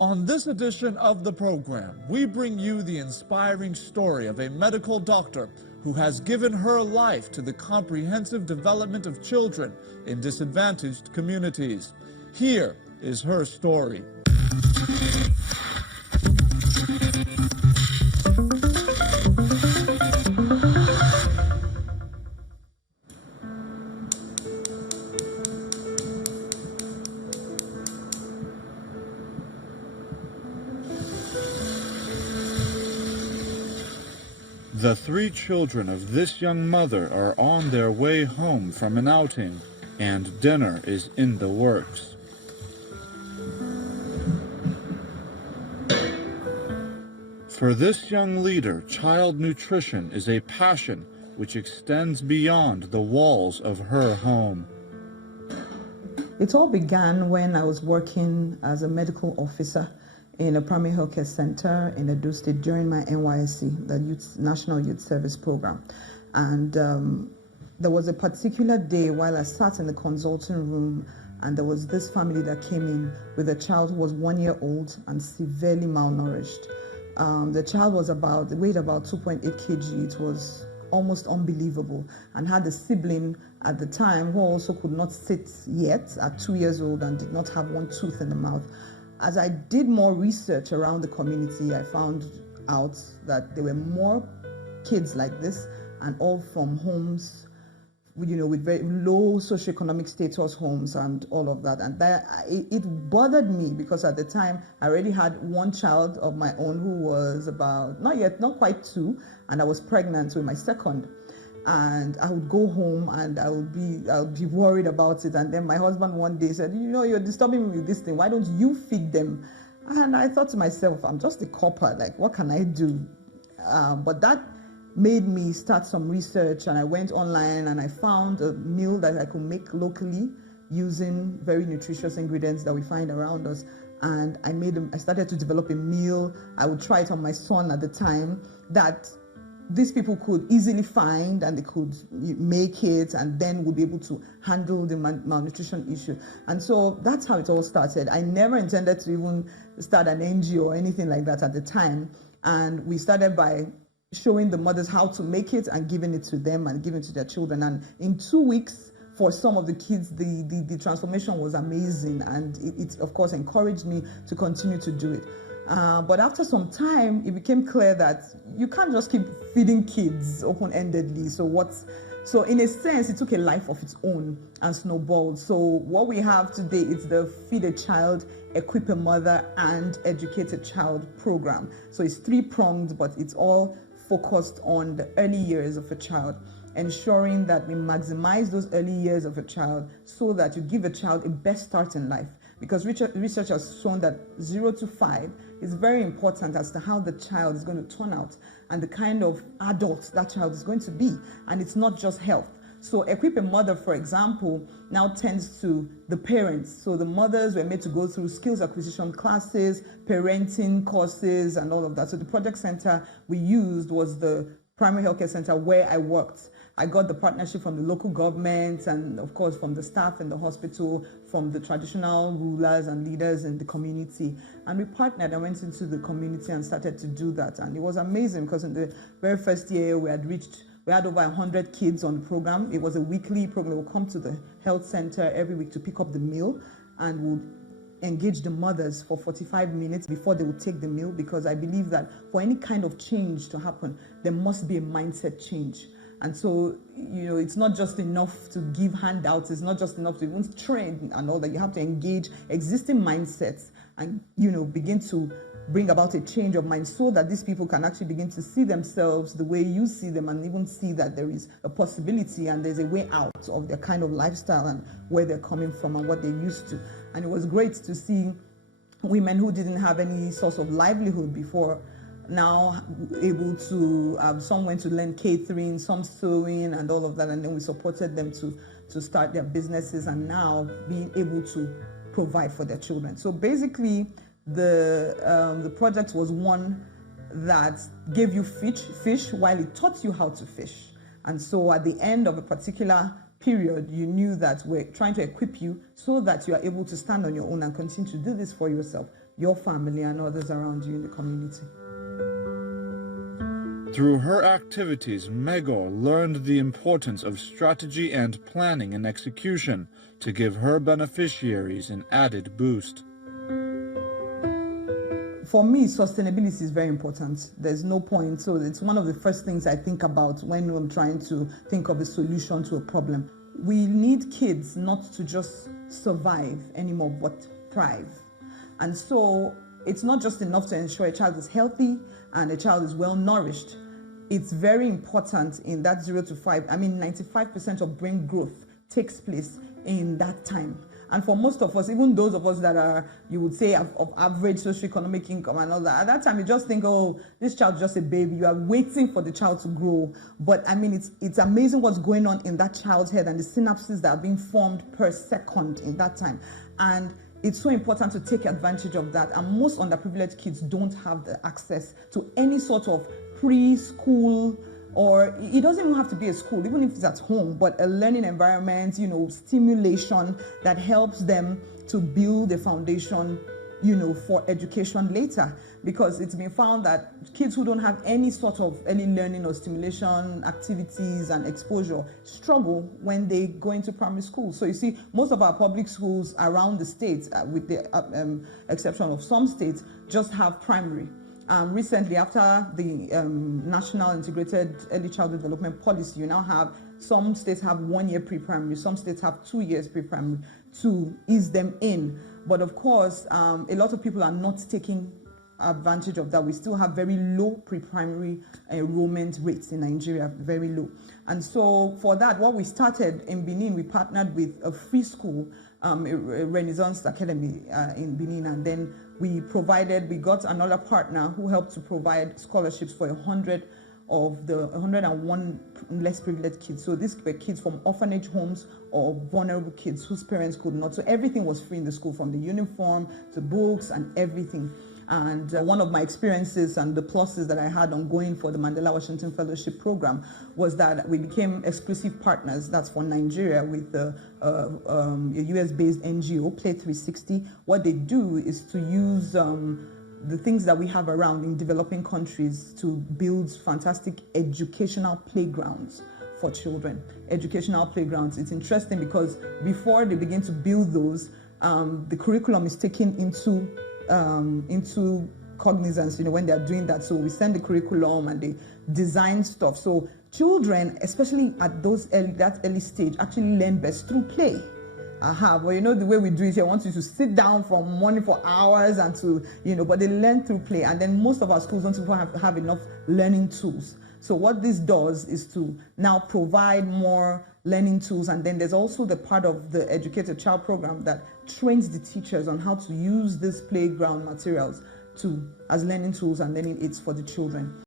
On this edition of the program, we bring you the inspiring story of a medical doctor who has given her life to the comprehensive development of children in disadvantaged communities. Here is her story. The three children of this young mother are on their way home from an outing, and dinner is in the works. For this young leader, child nutrition is a passion which extends beyond the walls of her home. It all began when I was working as a medical officer in a primary healthcare center in Edo State during my NYSC, the National Youth Service Program. And there was a particular day while I sat in the consulting room, and there was this family that came in with a child who was 1 year old and severely malnourished. The child weighed about 2.8 kg. It was almost unbelievable, and had a sibling at the time who also could not sit yet at 2 years old and did not have one tooth in the mouth. As I did more research around the community, I found out that there were more kids like this, and all from homes, with very low socioeconomic status homes and all of that. And it bothered me because at the time I already had one child of my own who was not quite 2, and I was pregnant with my second. And I would go home and I would be worried about it. And then my husband one day said, you're disturbing me with this thing. Why don't you feed them? And I thought to myself, I'm just a copper. Like, what can I do? But that made me start some research, and I went online and I found a meal that I could make locally using very nutritious ingredients that we find around us. And I started to develop a meal. I would try it on my son at the time that these people could easily find, and they could make it, and then would be able to handle the malnutrition issue. And so that's how it all started. I never intended to even start an NGO or anything like that at the time. And we started by showing the mothers how to make it and giving it to them and giving it to their children. And in 2 weeks, for some of the kids, the transformation was amazing. And it of course encouraged me to continue to do it. But after some time, it became clear that you can't just keep feeding kids open-endedly. So in a sense, it took a life of its own and snowballed. So what we have today is the Feed a Child, Equip a Mother, and Educate a Child program. So it's 3-pronged, but it's all focused on the early years of a child, ensuring that we maximize those early years of a child so that you give a child a best start in life. Because research has shown that 0 to 5 is very important as to how the child is going to turn out and the kind of adult that child is going to be. And it's not just health. So Equip a Mother, for example, now tends to the parents. So the mothers were made to go through skills acquisition classes, parenting courses, and all of that. So the project center we used was the primary healthcare center where I worked. I got the partnership from the local government and, of course, from the staff in the hospital, from the traditional rulers and leaders in the community. And we partnered and went into the community and started to do that. And it was amazing because in the very first year, we had over 100 kids on the program. It was a weekly program. They would come to the health center every week to pick up the meal, and would engage the mothers for 45 minutes before they would take the meal, because I believe that for any kind of change to happen, there must be a mindset change. And so, it's not just enough to give handouts. It's not just enough to even train and all that. You have to engage existing mindsets and, begin to bring about a change of mind so that these people can actually begin to see themselves the way you see them, and even see that there is a possibility and there's a way out of their kind of lifestyle and where they're coming from and what they're used to. And it was great to see women who didn't have any source of livelihood before now able to, some went to learn catering, some sewing and all of that, and then we supported them to start their businesses and now being able to provide for their children. So basically, the project was one that gave you fish while it taught you how to fish. And so at the end of a particular period, you knew that we're trying to equip you so that you are able to stand on your own and continue to do this for yourself. your family and others around you in the community. Through her activities, Megor learned the importance of strategy and planning and execution to give her beneficiaries an added boost. For me, sustainability is very important. There's no point. So it's one of the first things I think about when I'm trying to think of a solution to a problem. We need kids not to just survive anymore, but thrive. And so it's not just enough to ensure a child is healthy and a child is well nourished. It's very important in that 0 to 5. 95% of brain growth takes place in that time. And for most of us, even those of us that are, you would say, of average socioeconomic income and all that, at that time you just think, oh, this child's just a baby. You are waiting for the child to grow. But it's amazing what's going on in that child's head and the synapses that are being formed per second in that time. And it's so important to take advantage of that. And most underprivileged kids don't have the access to any sort of preschool, or it doesn't even have to be a school, even if it's at home, but a learning environment, stimulation that helps them to build a foundation, for education later. Because it's been found that kids who don't have any sort of early learning or stimulation activities and exposure struggle when they go into primary school. So you see, most of our public schools around the states, with the exception of some states, just have primary. Recently, after the National Integrated Early Childhood Development Policy, you now have some states have 1 year pre-primary, some states have 2 years pre-primary to ease them in. But of course, a lot of people are not taking advantage of that. We still have very low pre-primary enrollment rates in Nigeria, very low. And so for that, what we started in Benin, we partnered with a free school, a Renaissance Academy in Benin, and then we got another partner who helped to provide scholarships for 100 of the 101 less privileged kids. So these were kids from orphanage homes or vulnerable kids whose parents could not. So everything was free in the school, from the uniform to books and everything. And one of my experiences and the pluses that I had on going for the Mandela Washington Fellowship Program was that we became exclusive partners, that's for Nigeria, with a US-based NGO, Pt.1. What they do is to use the things that we have around in developing countries to build fantastic educational playgrounds for children. Educational playgrounds. It's interesting because before they begin to build those, the curriculum is taken into cognizance, when they are doing that. So we send the curriculum and they design stuff. So children, especially at that early stage, actually learn best through play. But the way we do it here, I want you to sit down from morning for hours and to, but they learn through play. And then most of our schools don't even have enough learning tools. So what this does is to now provide more learning tools. And then there's also the part of the Educated Child program that trains the teachers on how to use these playground materials as learning tools and learning aids for the children.